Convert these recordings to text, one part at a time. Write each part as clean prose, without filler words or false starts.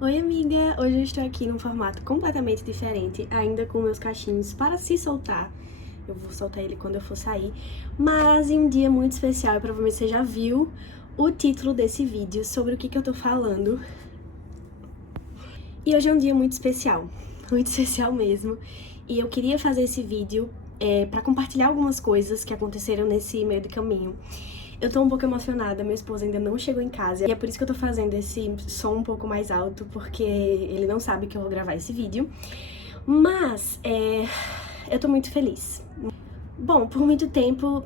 Oi amiga, hoje eu estou aqui num formato completamente diferente, ainda com meus cachinhos para se soltar. Eu vou soltar ele quando eu for sair, mas em um dia muito especial, e provavelmente você já viu o título desse vídeo sobre o que eu tô falando. E hoje é um dia muito especial mesmo, e eu queria fazer esse vídeo para compartilhar algumas coisas que aconteceram nesse meio do caminho. Eu tô um pouco emocionada, meu esposo ainda não chegou em casa, e é por isso que eu tô fazendo esse som um pouco mais alto, porque ele não sabe que eu vou gravar esse vídeo. Mas, eu tô muito feliz. Bom, por muito tempo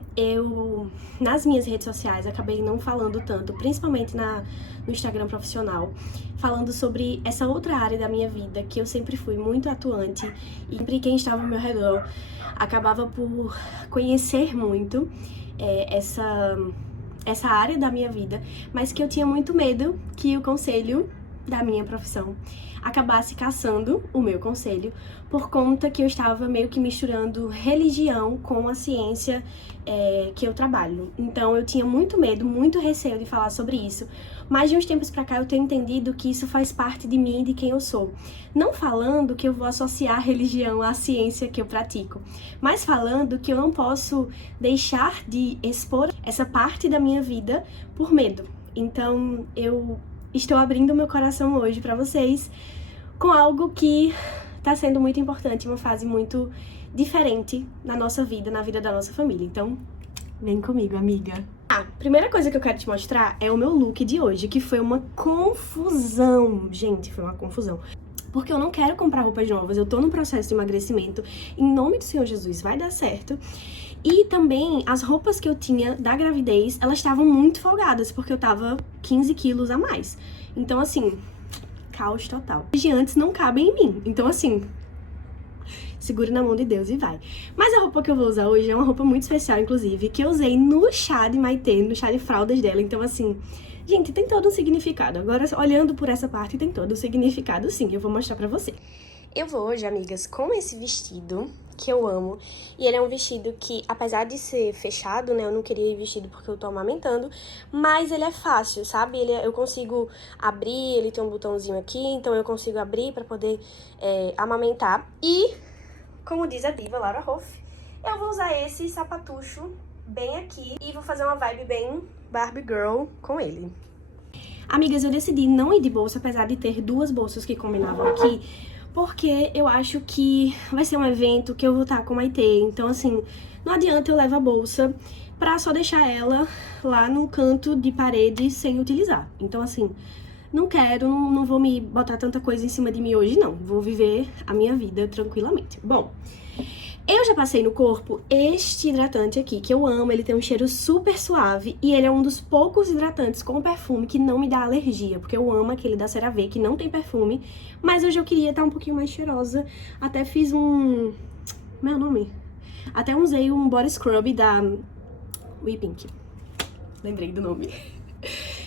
nas minhas redes sociais, acabei não falando tanto, principalmente no Instagram profissional, falando sobre essa outra área da minha vida, que eu sempre fui muito atuante, e sempre quem estava ao meu redor acabava por conhecer muito essa área da minha vida, mas que eu tinha muito medo que o conselho da minha profissão acabasse caçando o meu conselho, por conta que eu estava meio que misturando religião com a ciência que eu trabalho. Então eu tinha muito medo, muito receio de falar sobre isso, mas de uns tempos pra cá eu tenho entendido que isso faz parte de mim e de quem eu sou. Não falando que eu vou associar a religião à ciência que eu pratico, mas falando que eu não posso deixar de expor essa parte da minha vida por medo. Então eu estou abrindo meu coração hoje pra vocês com algo que tá sendo muito importante, uma fase muito diferente na nossa vida, na vida da nossa família. Então, vem comigo, amiga. Primeira coisa que eu quero te mostrar é o meu look de hoje, que foi uma confusão. Gente, foi uma confusão. Porque eu não quero comprar roupas novas, eu tô no processo de emagrecimento. Em nome do Senhor Jesus, vai dar certo. E também, as roupas que eu tinha da gravidez, elas estavam muito folgadas, porque eu tava 15 quilos a mais. Então, assim, caos total. Os de antes não cabem em mim, então assim, segure na mão de Deus e vai. Mas a roupa que eu vou usar hoje é uma roupa muito especial, inclusive, que eu usei no chá de Maitê, no chá de fraldas dela, então assim, gente, tem todo um significado. Agora, olhando por essa parte, tem todo um significado sim, eu vou mostrar pra você. Eu vou hoje, amigas, com esse vestido que eu amo, e ele é um vestido que, apesar de ser fechado, né, eu não queria ir vestido porque eu tô amamentando, mas ele é fácil, sabe? Eu consigo abrir, ele tem um botãozinho aqui, então eu consigo abrir pra poder amamentar. E, como diz a diva Lara Hoff, eu vou usar esse sapatucho bem aqui e vou fazer uma vibe bem Barbie Girl com ele. Amigas, eu decidi não ir de bolsa, apesar de ter duas bolsas que combinavam aqui, porque eu acho que vai ser um evento que eu vou estar com a Maitê, então assim, não adianta eu levar a bolsa pra só deixar ela lá no canto de parede sem utilizar. Então assim, não vou me botar tanta coisa em cima de mim hoje não, vou viver a minha vida tranquilamente. Bom, eu já passei no corpo este hidratante aqui, que eu amo, ele tem um cheiro super suave e ele é um dos poucos hidratantes com perfume que não me dá alergia, porque eu amo aquele da CeraVe que não tem perfume, mas hoje eu queria estar um pouquinho mais cheirosa, até fiz como é o nome? Até usei um body scrub da We Pink, lembrei do nome.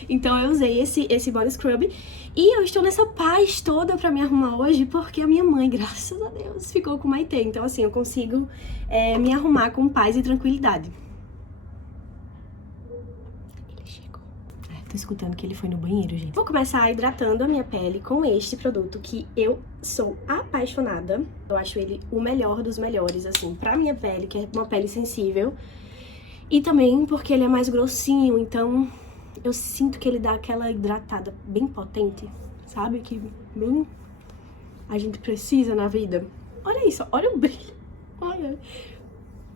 Então eu usei esse body scrub e eu estou nessa paz toda pra me arrumar hoje porque a minha mãe, graças a Deus, ficou com o Maitê. Então assim, eu consigo me arrumar com paz e tranquilidade. Ele chegou. Tô escutando que ele foi no banheiro, gente. Vou começar hidratando a minha pele com este produto que eu sou apaixonada. Eu acho ele o melhor dos melhores, assim, pra minha pele, que é uma pele sensível. E também porque ele é mais grossinho, então eu sinto que ele dá aquela hidratada bem potente, sabe? Que bem a gente precisa na vida. Olha isso, olha o brilho.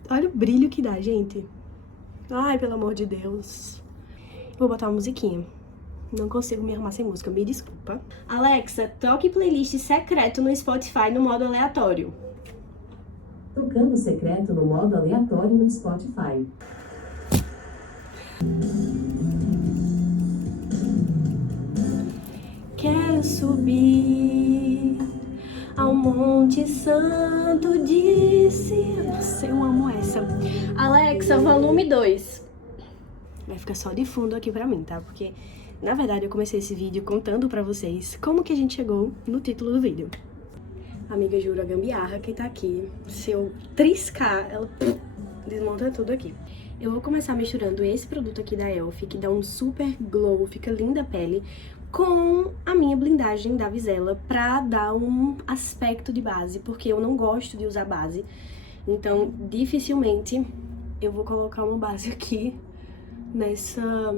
Olha o brilho que dá, gente. Ai, pelo amor de Deus. Vou botar uma musiquinha. Não consigo me arrumar sem música, me desculpa. Alexa, toque playlist secreto no Spotify no modo aleatório. Tocando secreto no modo aleatório no Spotify. Quero subir ao Monte Santo de Sião. Nossa, eu amo essa. Alexa, volume 2. Vai ficar só de fundo aqui pra mim, tá? Porque, na verdade, eu comecei esse vídeo contando pra vocês como que a gente chegou no título do vídeo. Amiga, juro, a gambiarra que tá aqui, se eu triscar, ela desmonta tudo aqui. Eu vou começar misturando esse produto aqui da Elf, que dá um super glow, fica linda a pele, com a minha blindagem da Vizela pra dar um aspecto de base, porque eu não gosto de usar base. Então, dificilmente eu vou colocar uma base aqui nessa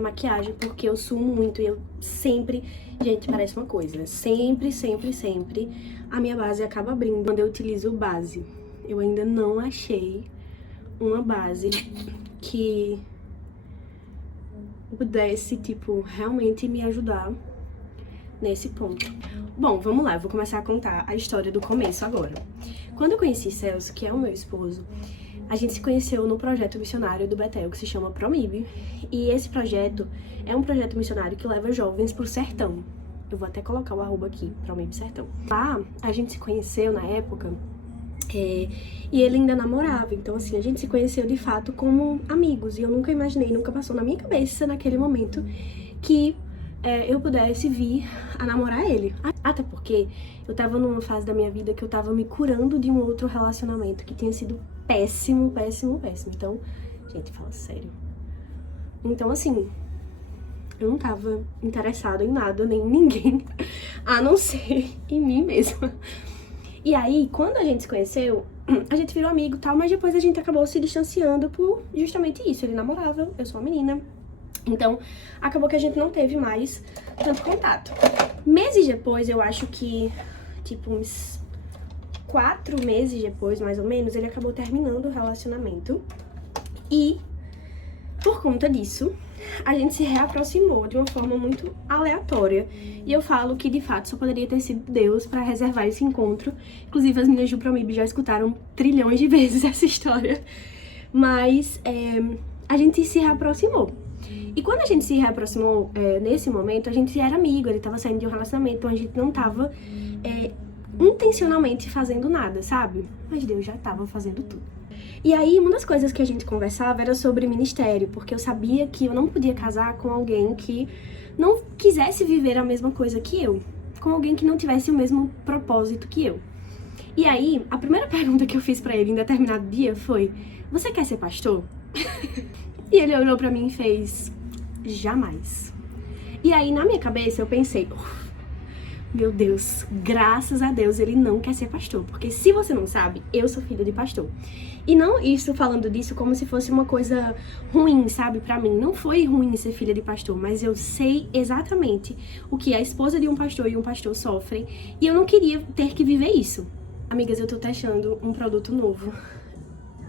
maquiagem, porque eu sumo muito e eu sempre... Gente, parece uma coisa, sempre a minha base acaba abrindo quando eu utilizo base. Eu ainda não achei uma base que pudesse, tipo, realmente me ajudar nesse ponto. Bom, vamos lá, eu vou começar a contar a história do começo agora. Quando eu conheci Celso, que é o meu esposo, a gente se conheceu no projeto missionário do Betel, que se chama Promib. E esse projeto é um projeto missionário que leva jovens pro sertão. Eu vou até colocar o arroba aqui, Promib Sertão. Lá, a gente se conheceu na época, e ele ainda namorava. Então, assim, a gente se conheceu de fato como amigos. E eu nunca imaginei, nunca passou na minha cabeça naquele momento que eu pudesse vir a namorar ele. Até porque eu tava numa fase da minha vida que eu tava me curando de um outro relacionamento que tinha sido péssimo. Então, gente, fala sério. Então, assim, eu não tava interessada em nada, nem em ninguém, a não ser em mim mesma. E aí, quando a gente se conheceu, a gente virou amigo e tal, mas depois a gente acabou se distanciando por justamente isso. Ele namorava, eu sou uma menina. Então, acabou que a gente não teve mais tanto contato. Meses depois, eu acho que, tipo, uns 4 meses depois, mais ou menos, ele acabou terminando o relacionamento. E, por conta disso, a gente se reaproximou de uma forma muito aleatória. E eu falo que, de fato, só poderia ter sido Deus pra reservar esse encontro. Inclusive, as meninas do Promib já escutaram trilhões de vezes essa história. Mas, a gente se reaproximou. E quando a gente se reaproximou, nesse momento, a gente era amigo, ele tava saindo de um relacionamento, então a gente não tava intencionalmente fazendo nada, sabe? Mas Deus já tava fazendo tudo. E aí, uma das coisas que a gente conversava era sobre ministério, porque eu sabia que eu não podia casar com alguém que não quisesse viver a mesma coisa que eu, com alguém que não tivesse o mesmo propósito que eu. E aí, a primeira pergunta que eu fiz pra ele em determinado dia foi: você quer ser pastor? E ele olhou pra mim e fez: jamais. E aí, na minha cabeça, eu pensei: meu Deus, graças a Deus ele não quer ser pastor. Porque se você não sabe, eu sou filha de pastor. E não isso falando disso como se fosse uma coisa ruim, sabe? Pra mim, não foi ruim ser filha de pastor, mas eu sei exatamente o que a esposa de um pastor e um pastor sofrem. E eu não queria ter que viver isso. Amigas, eu tô testando um produto novo.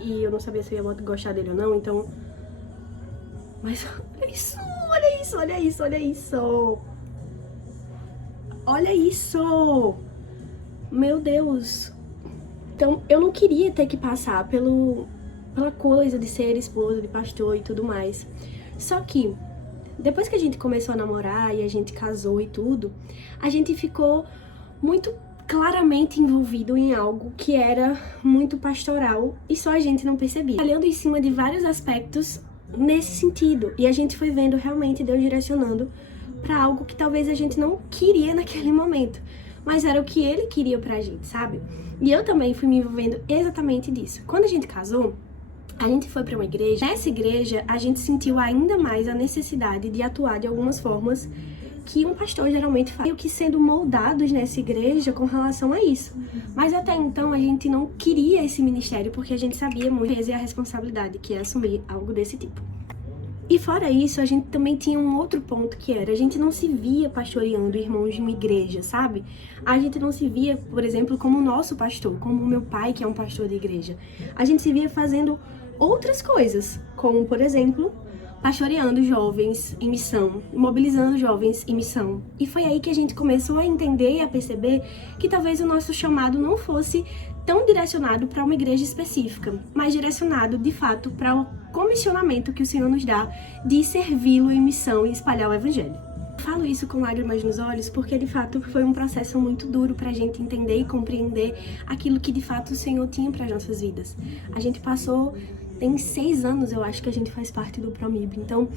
E eu não sabia se eu ia gostar dele ou não, então... Mas olha isso, olha isso, olha isso, olha isso. Olha isso! Meu Deus! Então, eu não queria ter que passar pela coisa de ser esposa de pastor e tudo mais. Só que, depois que a gente começou a namorar e a gente casou e tudo, a gente ficou muito claramente envolvido em algo que era muito pastoral e só a gente não percebia. Olhando em cima de vários aspectos nesse sentido. E a gente foi vendo realmente Deus direcionando pra algo que talvez a gente não queria naquele momento, mas era o que ele queria pra gente, sabe? E eu também fui me envolvendo exatamente disso. Quando a gente casou, a gente foi pra uma igreja. Nessa igreja, a gente sentiu ainda mais a necessidade de atuar de algumas formas que um pastor geralmente faz, meio que sendo moldados nessa igreja com relação a isso. Mas até então, a gente não queria esse ministério, porque a gente sabia muito o peso e a responsabilidade que é assumir algo desse tipo. E fora isso, a gente também tinha um outro ponto que era, a gente não se via pastoreando irmãos de uma igreja, sabe? A gente não se via, por exemplo, como o nosso pastor, como o meu pai, que é um pastor de igreja. A gente se via fazendo outras coisas, como, por exemplo, pastoreando jovens em missão, mobilizando jovens em missão. E foi aí que a gente começou a entender e a perceber que talvez o nosso chamado não fosse tão direcionado para uma igreja específica, mas direcionado, de fato, para o comissionamento que o Senhor nos dá de servi-lo em missão e espalhar o Evangelho. Falo isso com lágrimas nos olhos porque, de fato, foi um processo muito duro para a gente entender e compreender aquilo que, de fato, o Senhor tinha para as nossas vidas. A gente passou... Tem 6 anos, eu acho, que a gente faz parte do Promib. Então,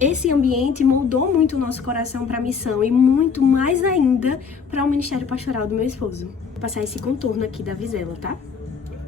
esse ambiente moldou muito o nosso coração para a missão e muito mais ainda para o ministério pastoral do meu esposo. Vou passar esse contorno aqui da Vizela, tá?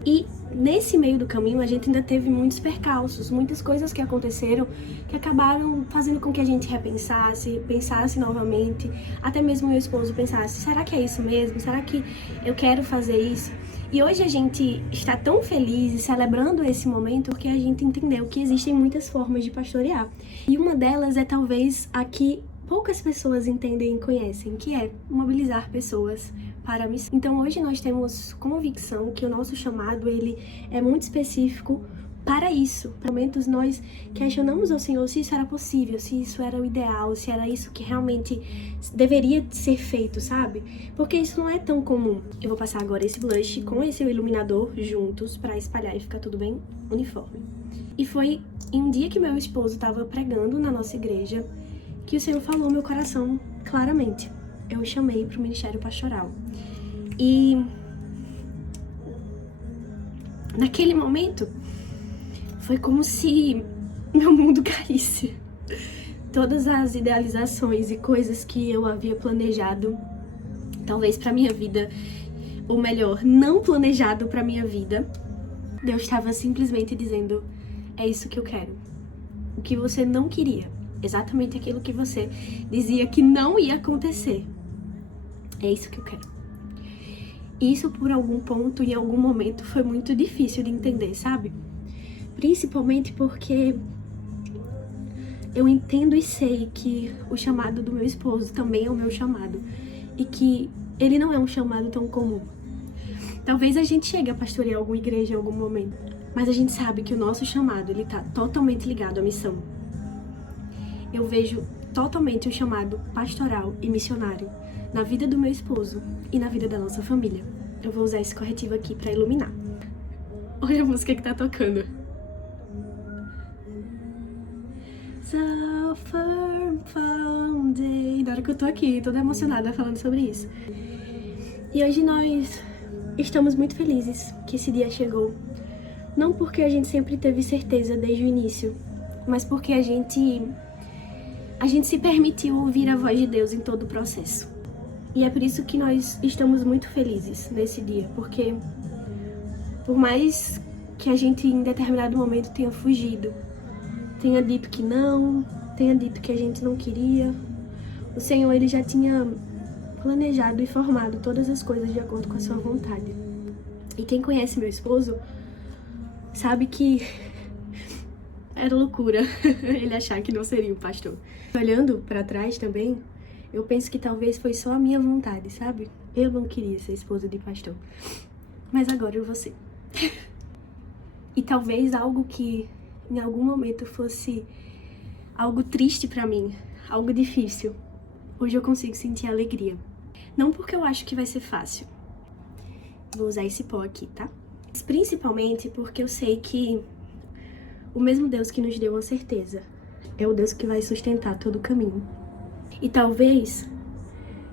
E nesse meio do caminho a gente ainda teve muitos percalços, muitas coisas que aconteceram que acabaram fazendo com que a gente repensasse, pensasse novamente, até mesmo meu esposo pensasse, será que é isso mesmo? Será que eu quero fazer isso? E hoje a gente está tão feliz e celebrando esse momento porque a gente entendeu que existem muitas formas de pastorear. E uma delas é talvez a que poucas pessoas entendem e conhecem, que é mobilizar pessoas para a missão. Então hoje nós temos convicção que o nosso chamado ele é muito específico para isso. Por momentos nós questionamos ao Senhor se isso era possível, se isso era o ideal, se era isso que realmente deveria ser feito, sabe? Porque isso não é tão comum. Eu vou passar agora esse blush com esse iluminador juntos para espalhar e ficar tudo bem uniforme. E foi em um dia que meu esposo estava pregando na nossa igreja que o Senhor falou no meu coração claramente. Eu o chamei para o ministério pastoral. E naquele momento foi como se meu mundo caísse. Todas as idealizações e coisas que eu havia planejado, talvez para minha vida, ou melhor, não planejado para minha vida, Deus estava simplesmente dizendo: é isso que eu quero. O que você não queria, exatamente aquilo que você dizia que não ia acontecer, é isso que eu quero. Isso, por algum ponto, em algum momento, foi muito difícil de entender, sabe? Principalmente porque eu entendo e sei que o chamado do meu esposo também é o meu chamado. E que ele não é um chamado tão comum. Talvez a gente chegue a pastorear alguma igreja em algum momento. Mas a gente sabe que o nosso chamado, ele tá totalmente ligado à missão. Eu vejo totalmente o chamado pastoral e missionário na vida do meu esposo e na vida da nossa família. Eu vou usar esse corretivo aqui pra iluminar. Olha a música que tá tocando. So firm founded. Da hora que eu tô aqui, toda emocionada falando sobre isso. E hoje nós estamos muito felizes que esse dia chegou. Não porque a gente sempre teve certeza desde o início, mas porque a gente se permitiu ouvir a voz de Deus em todo o processo. E é por isso que nós estamos muito felizes nesse dia, porque por mais que a gente em determinado momento tenha fugido, tenha dito que não, tenha dito que a gente não queria, o Senhor ele já tinha planejado e formado todas as coisas de acordo com a sua vontade. E quem conhece meu esposo sabe que era loucura ele achar que não seria um pastor. Olhando pra trás também, eu penso que talvez foi só a minha vontade, sabe? Eu não queria ser esposa de pastor. Mas agora eu vou ser. E talvez algo que em algum momento fosse algo triste pra mim, algo difícil, hoje eu consigo sentir alegria. Não porque eu acho que vai ser fácil. Vou usar esse pó aqui, tá? Mas principalmente porque eu sei que o mesmo Deus que nos deu a certeza é o Deus que vai sustentar todo o caminho. E talvez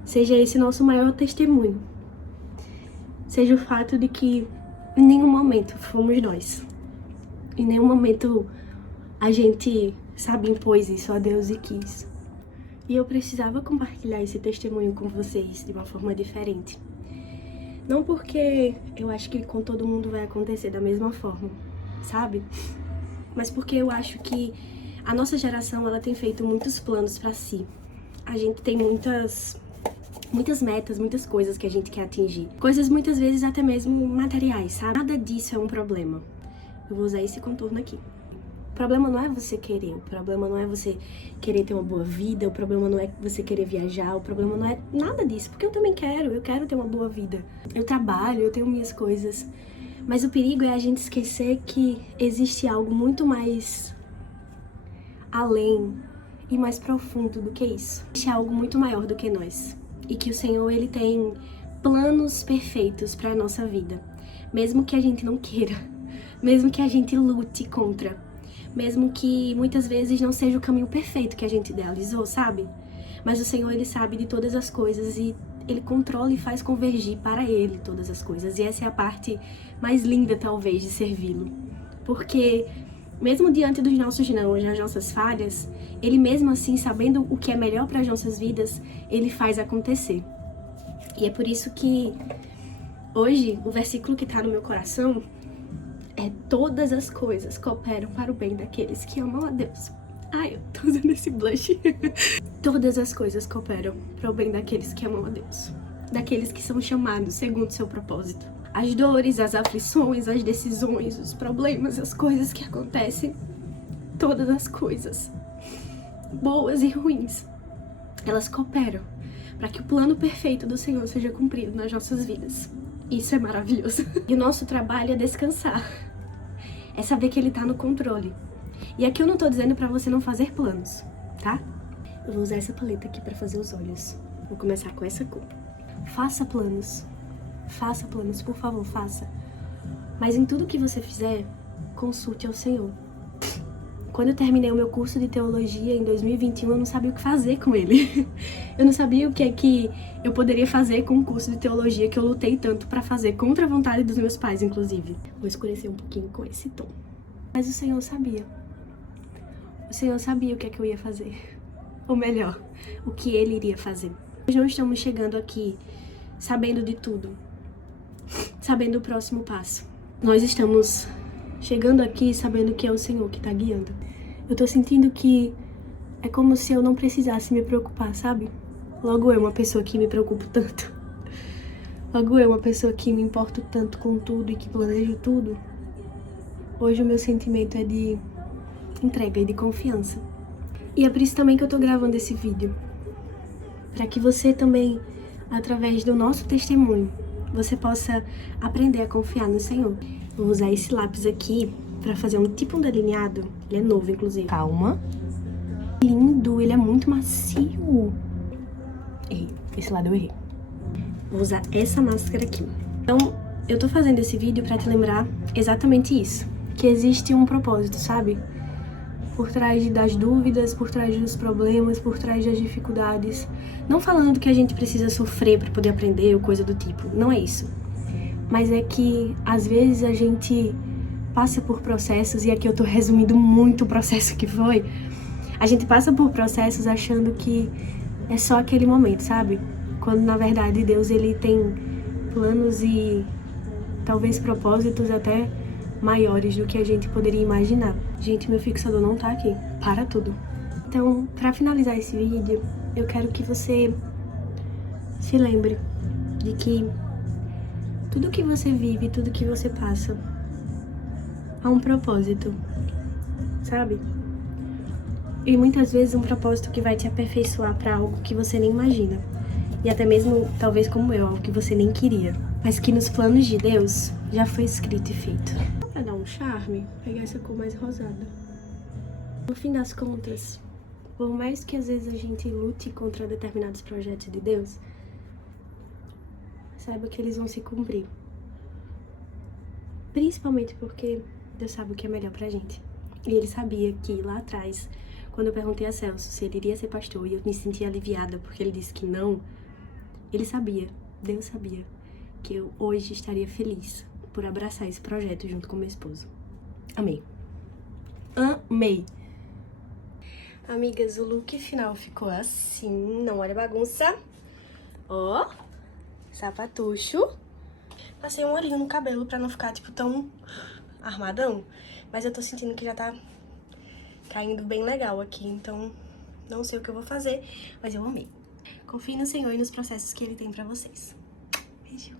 seja esse nosso maior testemunho. Seja o fato de que em nenhum momento fomos nós. Em nenhum momento a gente, sabe, impôs isso a Deus e quis. E eu precisava compartilhar esse testemunho com vocês de uma forma diferente. Não porque eu acho que com todo mundo vai acontecer da mesma forma, sabe? Mas porque eu acho que a nossa geração, ela tem feito muitos planos pra si. A gente tem muitas metas, muitas coisas que a gente quer atingir. Coisas muitas vezes até mesmo materiais, sabe? Nada disso é um problema. Eu vou usar esse contorno aqui. O problema não é você querer, o problema não é você querer ter uma boa vida, o problema não é você querer viajar, o problema não é nada disso, porque eu também eu quero ter uma boa vida. Eu trabalho, eu tenho minhas coisas, mas o perigo é a gente esquecer que existe algo muito mais além e mais profundo do que isso. Existe algo muito maior do que nós, e que o Senhor, ele tem planos perfeitos para a nossa vida, mesmo que a gente não queira, mesmo que a gente lute contra. Mesmo que muitas vezes não seja o caminho perfeito que a gente idealizou, sabe? Mas o Senhor, ele sabe de todas as coisas e ele controla e faz convergir para ele todas as coisas. E essa é a parte mais linda, talvez, de servi-lo. Porque mesmo diante dos nossos não, das nossas falhas, ele mesmo assim, sabendo o que é melhor para as nossas vidas, ele faz acontecer. E é por isso que hoje, o versículo que está no meu coração todas as coisas cooperam para o bem daqueles que amam a Deus. Ai, eu tô usando esse blush. Todas as coisas cooperam para o bem daqueles que amam a Deus. Daqueles que são chamados segundo seu propósito. As dores, as aflições, as decisões, os problemas, as coisas que acontecem, todas as coisas, boas e ruins, elas cooperam para que o plano perfeito do Senhor seja cumprido nas nossas vidas. Isso é maravilhoso. E o nosso trabalho é descansar. É saber que Ele tá no controle. E aqui eu não tô dizendo pra você não fazer planos, tá? Eu vou usar essa paleta aqui pra fazer os olhos. Vou começar com essa cor. Faça planos. Faça planos, por favor, faça. Mas em tudo que você fizer, consulte ao Senhor. Quando eu terminei o meu curso de teologia em 2021, eu não sabia o que fazer com ele. Eu não sabia o que é que eu poderia fazer com o curso de teologia que eu lutei tanto pra fazer, contra a vontade dos meus pais, inclusive. Vou escurecer um pouquinho com esse tom. Mas o Senhor sabia. O Senhor sabia o que é que eu ia fazer. Ou melhor, o que Ele iria fazer. Nós não estamos chegando aqui sabendo de tudo, sabendo o próximo passo. Nós estamos chegando aqui sabendo que é o Senhor que tá guiando. Eu tô sentindo que é como se eu não precisasse me preocupar, sabe? Logo eu, uma pessoa que me preocupo tanto. Logo eu, uma pessoa que me importo tanto com tudo e que planejo tudo. Hoje o meu sentimento é de entrega e de confiança. E é por isso também que eu tô gravando esse vídeo. Pra que você também, através do nosso testemunho, você possa aprender a confiar no Senhor. Vou usar esse lápis aqui pra fazer um delineado. Ele é novo, inclusive. Calma. Lindo, ele é muito macio. Errei, esse lado eu errei. Vou usar essa máscara aqui. Então, eu tô fazendo esse vídeo pra te lembrar exatamente isso. Que existe um propósito, sabe? Por trás das dúvidas, por trás dos problemas, por trás das dificuldades. Não falando que a gente precisa sofrer pra poder aprender ou coisa do tipo. Não é isso. Mas é que, às vezes, a gente passa por processos, e aqui eu tô resumindo muito o processo que foi. A gente passa por processos achando que é só aquele momento, sabe? Quando, na verdade, Deus, Ele tem planos e talvez propósitos até maiores do que a gente poderia imaginar. Gente, meu fixador não tá aqui. Para tudo. Então, pra finalizar esse vídeo, eu quero que você se lembre de que tudo que você vive, tudo que você passa, há um propósito, sabe? E muitas vezes um propósito que vai te aperfeiçoar pra algo que você nem imagina. E até mesmo, talvez como eu, algo que você nem queria. Mas que nos planos de Deus já foi escrito e feito. Pra dar um charme, pegar essa cor mais rosada. No fim das contas, por mais que às vezes a gente lute contra determinados projetos de Deus, saiba que eles vão se cumprir. Principalmente porque Deus sabe o que é melhor pra gente. E Ele sabia que lá atrás, quando eu perguntei a Celso se ele iria ser pastor e eu me senti aliviada porque ele disse que não, Ele sabia, Deus sabia, que eu hoje estaria feliz por abraçar esse projeto junto com meu esposo. Amei. Amei. Amigas, o look final ficou assim, não olha a bagunça. Ó, sapatucho. Passei um olhinho no cabelo pra não ficar, tipo, tão armadão. Mas eu tô sentindo que já tá caindo bem legal aqui, então não sei o que eu vou fazer, mas eu amei. Confie no Senhor e nos processos que Ele tem pra vocês. Beijo.